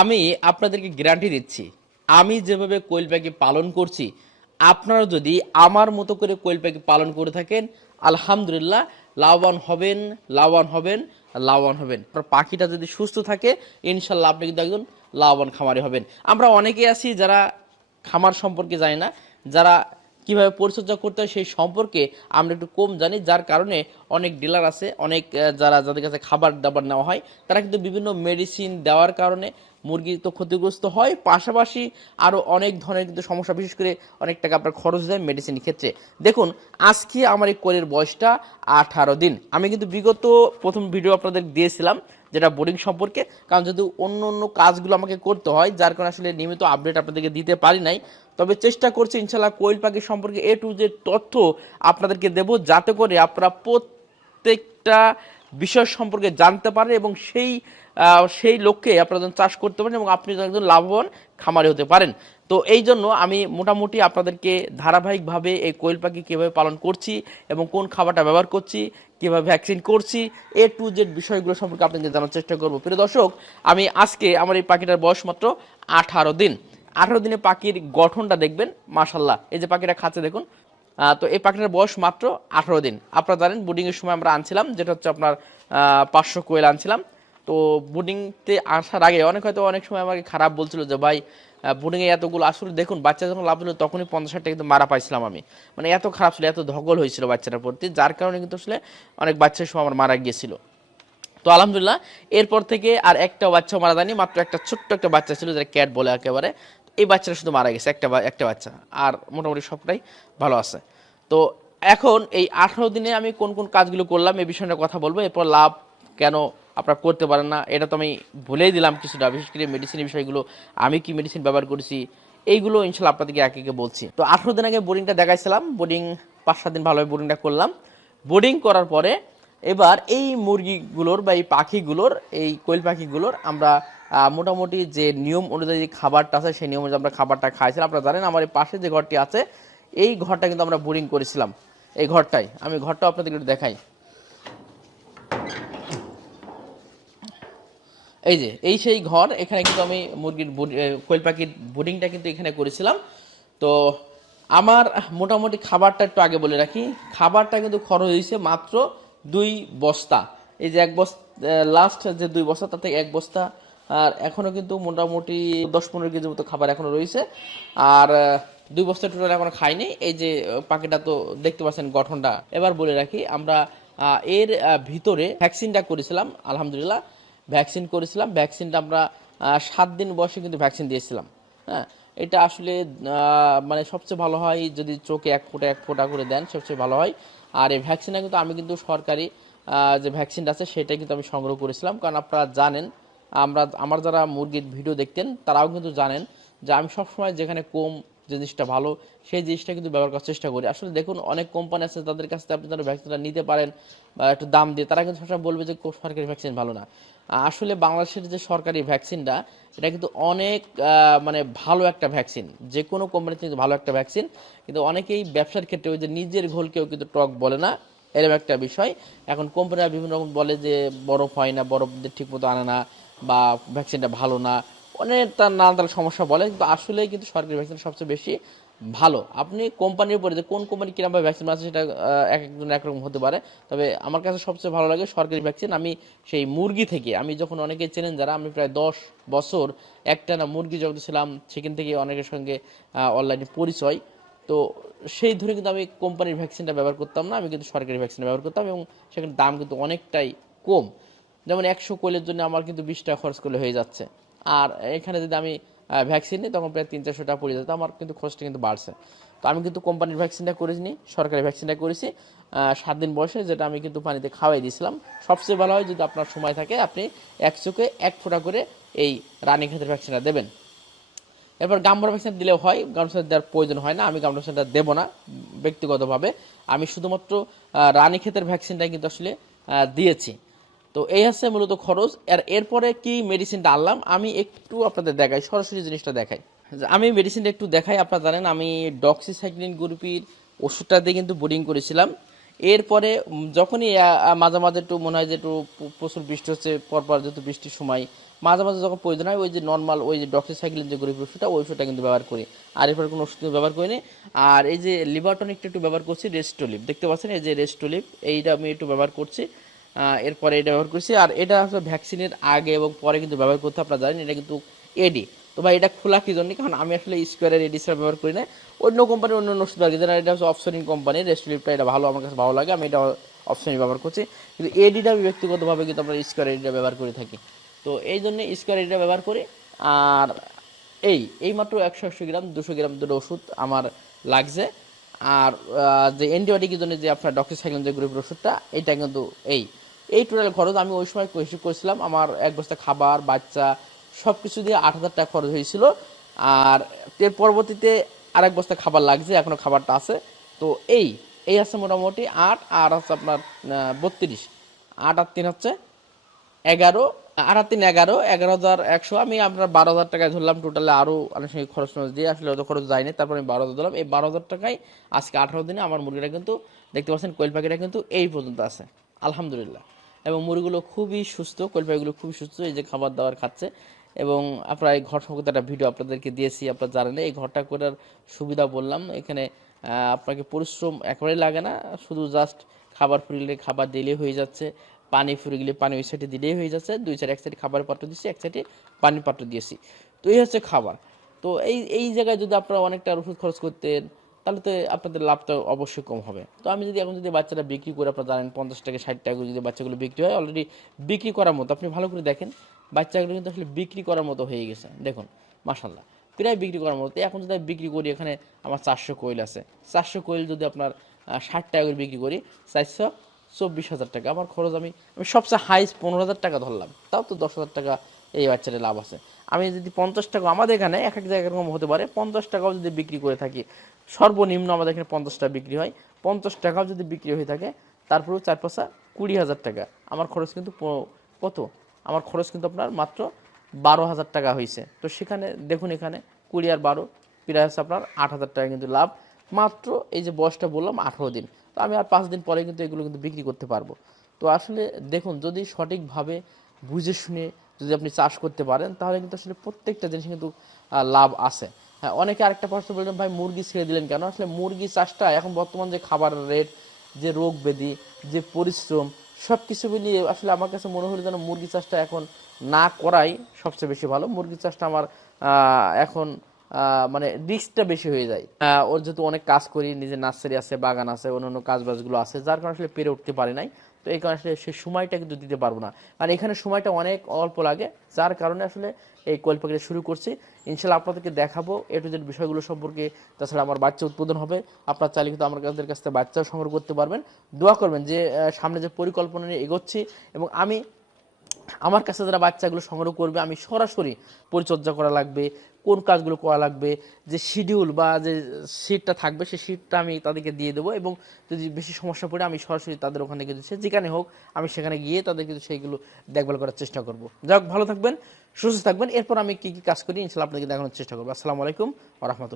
আমি আপনাদেরকে গ্যারান্টি দিচ্ছি, আমি যেভাবে কোয়েল পাখি পালন করছি, আপনারা যদি আমার মতো করে কোয়েল পাখি পালন করে থাকেন, আলহামদুলিল্লাহ লাভবান হবেন, লাভবান হবেন, লাভবান হবেন। আপনার পাখিটা যদি সুস্থ থাকে, ইনশাল্লাহ আপনি কিন্তু একজন লাভবান খামারি হবেন। আমরা অনেকেই আছি যারা খামার সম্পর্কে জানি না, যারা কিভাবে পরিচর্যা করতে হয় সেই সম্পর্কে আমরা একটু কম জানি, যার কারণে অনেক ডিলার আছে, অনেক যাদের কাছে খাবার দাবার নেওয়া হয়, তারা কিন্তু বিভিন্ন মেডিসিন দেওয়ার কারণে মুরগি তো ক্ষতিগ্রস্ত হয়, পাশাপাশি আরও অনেক ধরনের কিন্তু সমস্যা, বিশেষ করে অনেক টাকা আপনার খরচ দেয় মেডিসিনের ক্ষেত্রে। দেখুন, আজকে আমার এই কোয়েলের বয়সটা 18 দিন। আমি কিন্তু বিগত প্রথম ভিডিও আপনাদের দিয়েছিলাম যেটা বোর্ডিং সম্পর্কে, কারণ যদি অন্য অন্য কাজগুলো আমাকে করতে হয়, যার কারণে আসলে নিয়মিত আপডেট আপনাদেরকে দিতে পারি নাই। তবে চেষ্টা করছি ইনশাল্লাহ কোয়েল পাখি সম্পর্কে A to Z তথ্য আপনাদেরকে দেব, যাতে করে আপনারা প্রত্যেকটা বিষয় সম্পর্কে জানতে পারেন এবং সেই লক্ষ্যে আপনারা যেন চাষ করতে পারেন এবং আপনি একজন লাভবান খামারি হতে পারেন। তো এই জন্য আমি মোটামুটি আপনাদেরকে ধারাবাহিকভাবে এই কোয়েল পাখি কীভাবে পালন করছি এবং কোন খাবারটা ব্যবহার করছি, কীভাবে ভ্যাকসিন করছি, A to Z বিষয়গুলো সম্পর্কে আপনাদের জানার চেষ্টা করবো। প্রিয় দর্শক, আমি আজকে আমার এই পাখিটার বয়স মাত্র 18 দিন। 18 দিনে পাখির গঠনটা দেখবেন, মাশাল্লাহ। এই যে পাখিটা খাচ্ছে দেখুন। তো এই পাখিটার বয়স মাত্র 18 দিন। আপনারা জানেন বোর্ডিংয়ের সময় আমরা আনছিলাম, যেটা হচ্ছে আপনার 500 কোয়েল আনছিলাম। তো বোর্ডিংতে আসার আগে অনেক সময় আমাকে খারাপ বলছিল যে ভাই বোর্ডিংয়ে এতগুলো, আসলে দেখুন বাচ্চা যখন লাভ হলো তখনই 50-60টা কিন্তু মারা পাইছিলাম আমি। মানে এত খারাপ ছিল, এত ধকল হয়েছিল বাচ্চাটার প্রতি, যার কারণে কিন্তু আসলে অনেক বাচ্চার সময় আমার মারা গিয়েছিল। তো আলহামদুলিল্লাহ এরপর থেকে আর একটা বাচ্চা মারা যায়নি, মাত্র একটা ছোট্ট একটা বাচ্চা ছিল যেটা ক্যাট বলে একেবারে। এই বাচ্চাটা শুধু মারা গেছে, একটা বাচ্চা, আর মোটামুটি সবটাই ভালো আছে। তো এখন এই 18 দিনে আমি কোন কোন কাজগুলো করলাম এই বিষয়টা কথা বলবো। এরপর লাভ কেন আপনারা করতে পারেন না এটা তো আমি ভুলেই দিলাম কিছুটা, বিশেষ করে মেডিসিনের বিষয়গুলো, আমি কি মেডিসিন ব্যবহার করেছি এইগুলো ইনশাল্লাহ আপনাদেরকে একে একে বলছি। তো 18 দিন আগে বোর্ডিংটা দেখাইছিলাম, বোর্ডিং 5-7 দিন ভালোভাবে বোর্ডিংটা করলাম। বোর্ডিং করার পরে এবার এই মুরগিগুলোর বা এই পাখিগুলোর, এই কোয়েল পাখিগুলোর আমরা মোটামুটি যে নিয়ম অনুযায়ী যে খাবারটা আছে সেই নিয়ম অনুযায়ী আমরা খাবারটা খাইছিলাম। আপনারা জানেন আমার এই পাশে যে ঘরটি আছে, এই ঘরটা কিন্তু আমরা বোরিং করেছিলাম। এই ঘরটাই, আমি ঘরটাও আপনাদের একটু দেখাই। এই যে এই সেই ঘর, এখানে কিন্তু আমি মুরগির কোয়েল পাখির বোর্ডিংটা কিন্তু এখানে করেছিলাম। তো আমার মোটামুটি খাবারটা একটু আগে বলে রাখি, খাবারটা কিন্তু খরচ হয়েছে মাত্র 2 বস্তা। এই যে 1 বস্তা, লাস্ট যে 2 বস্তা তার থেকে 1 বস্তা, আর এখনও কিন্তু মোটামুটি 10-15 কেজির মতো খাবার এখনও রয়েছে। আর 2 বস্তা টোটাল এখনো খাইনি। এই যে পাখিটা তো দেখতে পাচ্ছেন গঠনটা। এবার বলে রাখি, আমরা এর ভিতরে ভ্যাকসিনটা করেছিলাম, আলহামদুলিল্লাহ ভ্যাকসিন করেছিলাম। ভ্যাকসিনটা আমরা 7 দিন বয়সে কিন্তু ভ্যাকসিন দিয়েছিলাম। হ্যাঁ, এটা আসলে মানে সবচেয়ে ভালো হয় যদি চোখে 1 ফোঁটা করে দেন, সবচেয়ে ভালো হয়। আর এই ভ্যাকসিনটা কিন্তু আমি কিন্তু সরকারি যে ভ্যাকসিনটা আছে সেটাই কিন্তু আমি সংগ্রহ করেছিলাম, কারণ আপনারা জানেন আমার যারা মুরগির ভিডিও দেখতেন তারাও কিন্তু জানেন যে আমি সবসময় যেখানে কম জিনিসটা ভালো সেই জিনিসটা কিন্তু ব্যবহার করার চেষ্টা করি। আসলে দেখুন, অনেক কোম্পানি আছে তাদের কাছ থেকে আপনি যারা ভ্যাকসিনটা নিতে পারেন বা একটু দাম দিয়ে, তারা কিন্তু সবসময় বলবে যে সরকারি ভ্যাকসিন ভালো না। আসলে বাংলাদেশের যে সরকারি ভ্যাকসিনটা, এটা কিন্তু অনেক মানে ভালো একটা ভ্যাকসিন, যে কোনো কোম্পানিতে কিন্তু ভালো একটা ভ্যাকসিন। কিন্তু অনেকেই ব্যবসার ক্ষেত্রে ওই যে নিজের ঘোল কেউ কিন্তু টক বলে না, এরকম একটা বিষয়। এখন কোম্পানিরা বিভিন্ন রকম বলে যে বরফ হয় না, বরফ ঠিক মতো আনে না, বা ভ্যাকসিনটা ভালো না, অনেক তার নানান সমস্যা বলে। কিন্তু আসলে কিন্তু সরকারি ভ্যাকসিন সবচেয়ে বেশি ভালো। আপনি কোম্পানির উপরে যে কোন কোম্পানি কিরকমভাবে ভ্যাকসিন আছে সেটা এক একজন একরকম হতে পারে। তবে আমার কাছে সবচেয়ে ভালো লাগে সরকারি ভ্যাকসিন। আমি সেই মুরগি থেকে, আমি যখন, অনেকেই চেনেন যারা, আমি প্রায় 10 বছর একটানা মুরগি জগতে ছিলাম, সেখান থেকে অনেকের সঙ্গে অনলাইনে পরিচয়। তো সেই ধরে কিন্তু আমি কোম্পানির ভ্যাকসিনটা ব্যবহার করতাম না, আমি কিন্তু সরকারি ভ্যাকসিন ব্যবহার করতাম, এবং সেখানে দাম কিন্তু অনেকটাই কম। যেমন 100 কোয়েলের জন্য আমার কিন্তু 20 টাকা খরচ করলে হয়ে যাচ্ছে। আর এখানে যদি আমি ভ্যাকসিন নিই তখন প্রায় 300-400 টাকা পড়ে যেত, আমার কিন্তু খরচটা কিন্তু বাড়ছে। তো আমি কিন্তু কোম্পানির ভ্যাকসিনটা করিনি, সরকারি ভ্যাকসিনটা করেছি 7 দিন বয়সে, যেটা আমি কিন্তু পানিতে খাওয়াই দিয়েছিলাম। সবচেয়ে ভালো হয় যদি আপনার সময় থাকে আপনি 1 চোখে 1 ফোঁটা করে এই রানীক্ষেতের ভ্যাকসিনটা দেবেন। এরপর গাম্বুরা ভ্যাকসিন দিলেও হয়, গাম্বুরা দেওয়ার প্রয়োজন হয় না, আমি গাম্বুরা ভ্যাকসিনটা দেবো না ব্যক্তিগতভাবে। আমি শুধুমাত্র রানীক্ষেতের ভ্যাকসিনটাই কিন্তু আসলে দিয়েছি। তো এই হচ্ছে মূলত খরচ। আর এরপরে কি মেডিসিনটা আনলাম আমি একটু আপনাদের দেখাই, সরাসরি জিনিসটা দেখাই। আমি মেডিসিনটা একটু দেখাই। আপনারা জানেন আমি ডক্সিসাইক্লিন গ্রুপের ওষুধটা দিয়ে কিন্তু বোর্ডিং করেছিলাম। এরপরে যখনই মাঝে মাঝে একটু মনে হয় যে একটু প্রচুর বৃষ্টি হচ্ছে, পরপর যেহেতু বৃষ্টির সময় মাঝে মাঝে যখন প্রয়োজন হয় ওই যে নর্মাল ওই যে ডক্সিসাইক্লিন যে গরিব ওষুধটা ওই ওষুধটা কিন্তু ব্যবহার করি। আর এরপরে কোনো ওষুধ ব্যবহার করিনি। আর এই যে লিভার টনিকটা একটু ব্যবহার করছি, রেস্টোলিভ দেখতে পাচ্ছেন, এই যে রেস্টোলিভ এইটা আমি একটু ব্যবহার করছি। এরপরে এটা ব্যবহার করছি। আর এটা আসলে ভ্যাকসিনের আগে এবং পরে কিন্তু ব্যবহার করতে আপনারা জানেন এটা কিন্তু এডি। তো ভাই এটা খোলা কি জন্য, কারণ আমি আসলে স্কোয়ারের এডি ছাড়া ব্যবহার করি না, অন্য কোম্পানির অন্য ওষুধ ব্যবহার করি। যেটা এটা হচ্ছে অপশনিং কোম্পানির রেস্টোলিভটা, এটা ভালো, আমার কাছে ভালো লাগে, আমি এটা অপশনই ব্যবহার করছি। কিন্তু এডিটা আমি ব্যক্তিগতভাবে কিন্তু আমরা স্কোয়ার এডিটা ব্যবহার করে থাকি। তো এই জন্য স্কোয়ার এডিটা ব্যবহার করি। আর এই মাত্র 180 গ্রাম 200 গ্রাম দুটো ওষুধ আমার লাগছে। আর যে অ্যান্টিবায়োটিকের জন্য যে আপনার ডক্সিসাইক্লিন যে গ্রুপের ওষুধটা, এটা কিন্তু এই টোটাল খরচ আমি ওই সময় হিসেব করেছিলাম, আমার এক বস্তা খাবার বাচ্চা সব কিছু দিয়ে 8,000 টাকা খরচ হয়েছিল। আর এর পরবর্তীতে আরেক বস্তা খাবার লাগছে, এখনও খাবারটা আছে। তো এই আছে মোটামুটি 8 আর হচ্ছে আপনার 32, 8 আর 3 হচ্ছে 11, 8 আর 3 11, 11,100, আমি আপনার 12,000 টাকায় ধরলাম টোটালে, আরও আনুষঙ্গিক খরচ দিয়ে আসলে অত খরচ যায়নি, তারপর আমি 12,000 দিলাম। এই 12,000 টাকায় আজকে 18 দিনে আমার মুরগিটা কিন্তু দেখতে পাচ্ছেন, কোয়েল পাখিটা কিন্তু এই পর্যন্ত আছে আলহামদুলিল্লাহ। এবং মুরগিগুলো খুবই সুস্থ, কোয়েল পাখিগুলো খুবই সুস্থ, এই যে খাবার দাবার খাচ্ছে। এবং আপনারা এই ঘর সম্পর্কে একটা ভিডিও আপনাদেরকে দিয়েছি, আপনারা জানেন এই ঘরটা করার সুবিধা বললাম। এখানে আপনাকে পরিশ্রম একেবারেই লাগে না, শুধু জাস্ট খাবার ফুরিলে খাবার দিলে হয়ে যাচ্ছে, পানি ফুরে গেলে পানি ওই সাইডে দিলেই হয়ে যাচ্ছে। দুই সাইড, এক সাইডে খাবারের পাত্র দিচ্ছি, এক সাইডে পানির পাত্র দিয়েছি। তো এই হচ্ছে খাবার। তো এই জায়গায় যদি আপনারা অনেকটা ওষুধ খরচ করতেন তাহলে তো আপনাদের লাভটা অবশ্যই কম হবে। তো আমি যদি এখন যদি বাচ্চারা বিক্রি করে, আপনারা জানেন 50 টাকা 60 টাকা করে যদি বাচ্চাগুলো বিক্রি হয়, অলরেডি বিক্রি করার মতো, আপনি ভালো করে দেখেন বাচ্চাগুলো কিন্তু আসলে বিক্রি করার মতো হয়ে গেছে, দেখুন মাশাল্লাহ প্রায় বিক্রি করার মতো। এখন যদি আমি বিক্রি করি, এখানে আমার 400 কোয়েল আছে, 400 কোয়েল যদি আপনার 60 টাকা করে বিক্রি করি, 424,000 টাকা আমার খরচ। আমি সবচেয়ে হাইস্ট 15,000 টাকা ধরলাম, তাও তো 10,000 টাকা এই বাচ্চাটা লাভ আছে। আমি যদি 50 টাকা, আমাদের এখানে এক এক জায়গায় এরকম হতে পারে, 50 টাকাও যদি বিক্রি করে থাকি, সর্বনিম্ন আমাদের এখানে 50 টাকা বিক্রি হয়, 50 টাকাও যদি বিক্রি হয়ে থাকে, তারপরেও 4 5 20,000 টাকা আমার খরচ কিন্তু কত, আমার খরচ কিন্তু আপনার মাত্র 12,000 টাকা হয়েছে। তো সেখানে দেখুন, এখানে 20 আর 12 প্রায় হচ্ছে আপনার 8,000 টাকা কিন্তু লাভ, মাত্র এই যে বয়সটা বললাম 18 দিন। তো আমি আর 5 দিন পরে কিন্তু এগুলো কিন্তু বিক্রি করতে পারবো। তো আসলে দেখুন, যদি সঠিকভাবে বুঝে শুনে যদি আপনি চাষ করতে পারেন, তাহলে কিন্তু আসলে প্রত্যেকটা জিনিস কিন্তু লাভ আছে। হ্যাঁ, অনেকে আরেকটা প্রশ্ন বললেন, ভাই মুরগি ছেড়ে দিলেন কেন? আসলে মুরগি চাষটা এখন বর্তমান যে খাবারের রেট, যে রোগ ব্যাধি, যে পরিশ্রম, সব কিছু মিলিয়ে আসলে আমার কাছে মনে হলো যেন মুরগি চাষটা এখন না করাই সবচেয়ে বেশি ভালো। মুরগি চাষটা আমার এখন মানে রিস্কটা বেশি হয়ে যায়। ওর যেহেতু অনেক কাজ করি, নিজের নার্সারি আছে, বাগান আছে, অন্যান্য কাজ বাজগুলো আছে, যার কারণে আসলে পেরে উঠতে পারি নাই। তো এই কারণে আসলে সে সময়টা কিন্তু দিতে পারবো না, কারণ এখানে সময়টা অনেক অল্প লাগে, যার কারণে আসলে এই কোয়েল পাখিটা শুরু করছি। ইনশাল্লাহ আপনাদেরকে দেখাবো এ টু জেড বিষয়গুলো সম্পর্কে। তাছাড়া আমার বাচ্চা উৎপাদন হবে, আপনার চাইলে কিন্তু আমার কাছ থেকে বাচ্চাও সংগ্রহ করতে পারবেন। দোয়া করবেন যে সামনে যে পরিকল্পনা নিয়ে এগোচ্ছি, এবং আমি আমার কাছে যারা বাচ্চাগুলো সংগ্রহ করবে, আমি সরাসরি পরিচর্যা করা লাগবে, কোন কাজগুলো করা লাগবে, যে শিডিউল বা যে শিটটা থাকবে, সেই শিটটা আমি তাদেরকে দিয়ে দেবো। এবং যদি বেশি সমস্যা পড়ে, আমি সরাসরি তাদের ওখানে কিন্তু যেখানে হোক আমি সেখানে গিয়ে তাদের কিন্তু সেইগুলো দেখভাল করার চেষ্টা করব। যাই হোক, ভালো থাকবেন, সুস্থ থাকবেন। এরপর আমি কি কি কাজ করি ইনশাল্লাহ আপনাদেরকে দেখানোর চেষ্টা করবো। আসসালামু আলাইকুম ওয়া রাহমাতুল্লাহ।